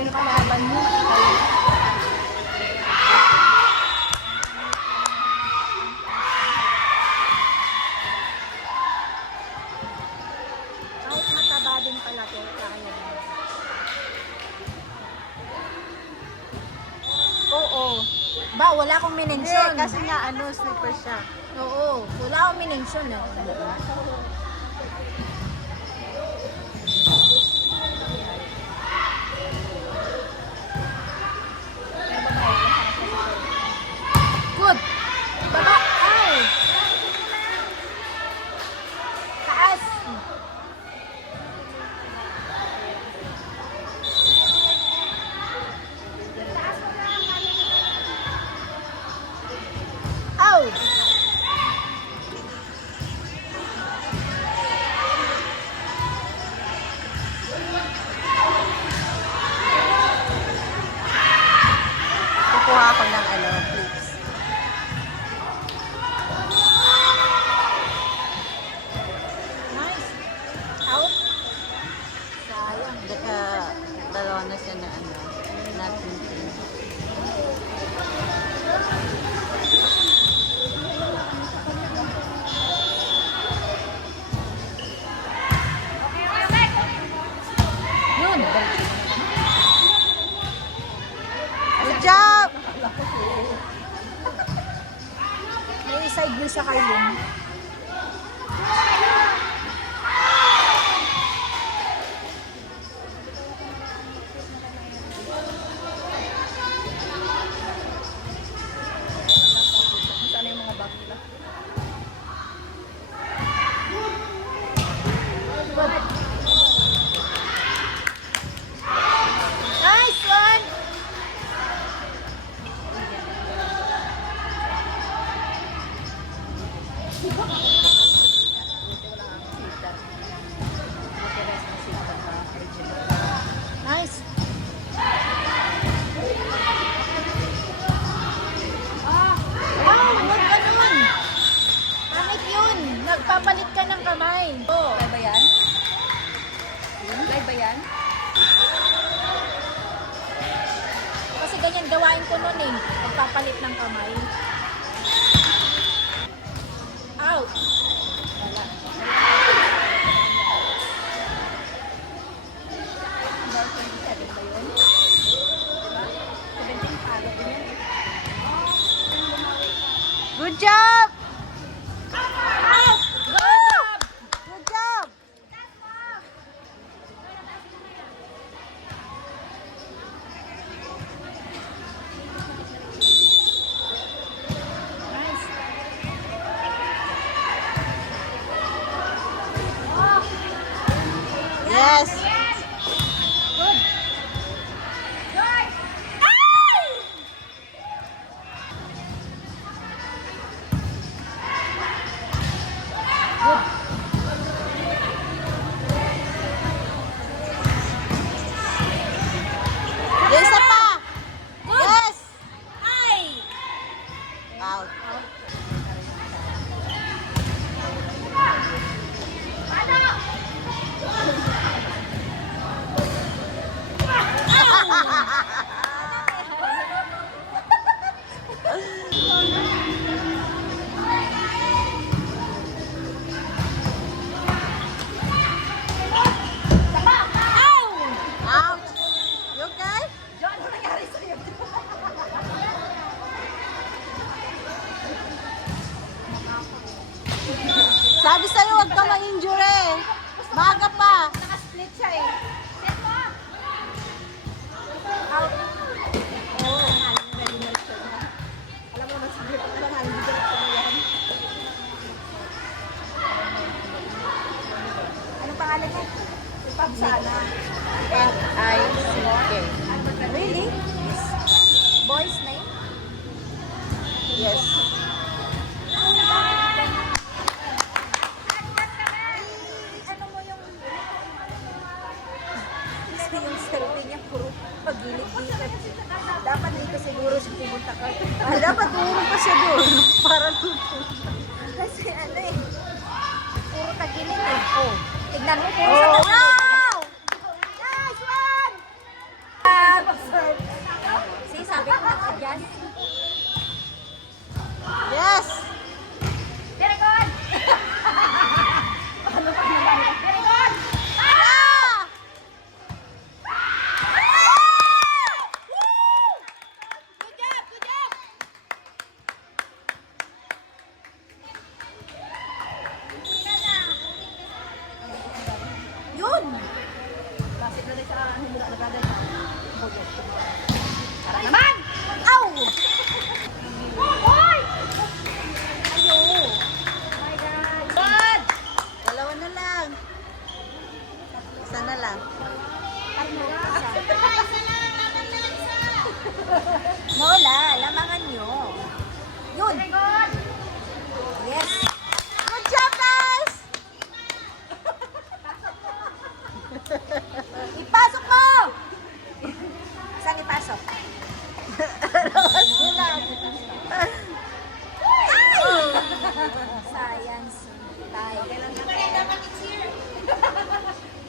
Sino kalaban mo? Kahit mataba din pala to, kaya din. Oo. Ba, wala akong Hindi, minensyon. kasi nga slipper siya. Oo, wala akong minensyon. Good. Baba. Ay. Taas. Ow. Kukuha ako ng clips. Nice. Out. Sayang. Dalawa na siya na natin. Yun. Good job! May side view sa Carlin. Saan yung mga bag nila? Nice one! Nice. Wow, wag ganun. Pangit yun. Nagpapalit ka ng kamay. Oh. Live ba yan? Live ba yan? Kasi ganyan gawain ko nun eh. Nagpapalit ng kamay. Out. Wala. Good job! Out! Good job! Good job! Nice. Yes! Good. Yung isa pa! Good. Yes! Ay! Out. Ow! Out! You okay? John, ano nangyari sa'yo? Sabi sa'yo, huwag ka ma-injure. Maga pa. Naka-split siya eh. Set mo! Out. Oh, alam mo, nag-split ka lang. Hindi ka lang yan. Anong pangalan mo? Ipapsana. N-I-C-K. Really? Boy's name? Yes. Ano mo yung... Kasi yung selfie niya puro pagilid-gilid. Dapat dito siguro siya pumunta ka. Dapat tumulong pa siya doon. Para Kasi ano eh. Puro tagilid eh. Oh. Tignan mo, puro Oh, sa tagilid. wow! Nice one!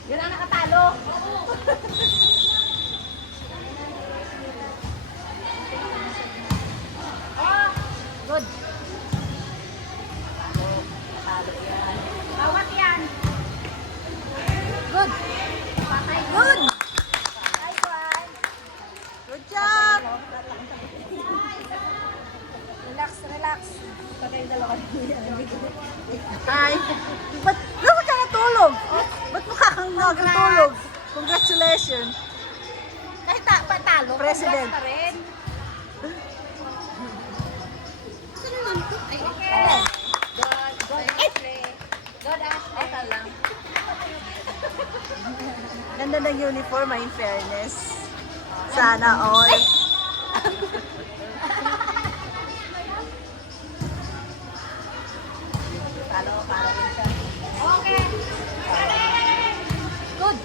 Yun ang nakatalo. Oh, good. Bawat yan. Good. Good. Nice one. Good job! Relax, relax. Patay dalawa Ay, ba't ka natulog? Ba't mukha kang nakatulog? Congratulations! Kahit patalo, President. congrats pa rin. Okay. Good, Ashley. Good, Ashley. Okay lang. Ganda ng uniform, in fairness. Sana all. Palo rin siya. Okay. Good.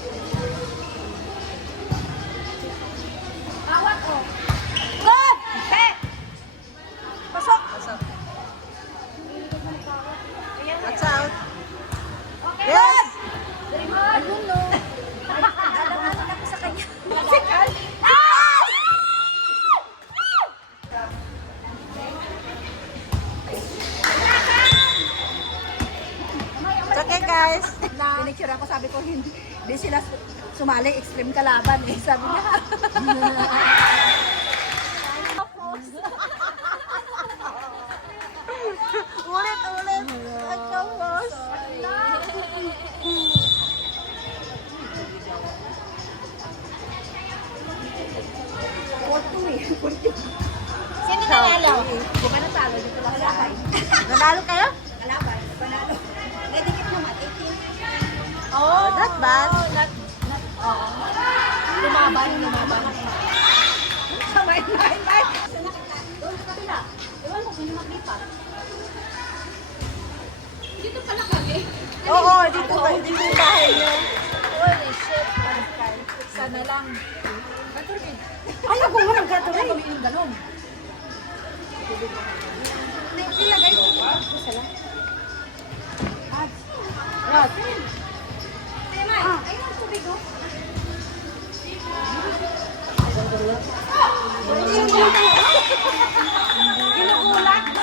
Bawat ko. Good! Set! Pasok! Pasok. Watch out. Okay. Yes! Very good. Ayun no. Alam ako sa kanya. Musical. Ah! It's okay, guys. Pinicture ako, sabi ko, hindi sila sumali, extreme kalaban eh. Sabi niya. Ulit, ulit. Ang kapos. Sino nanalo? Di ba natalo? Dito lang sa akin. Nanalo kayo? Kalaban, panalo. Eh, dikit naman, 18. Oh, not bad. Lumaban. Main. Doon sa kabila. Ewan mo, kung maglipat. Dito pala kami. Oo, dito yung bahay niyo. Holy shit, sana lang. Gatorade. Ay, ako nga ng Gatorade. Kami yung ganon. Ilagay ko dito sa lang. Rod. Ayun ang tubig ko. Ginugulat.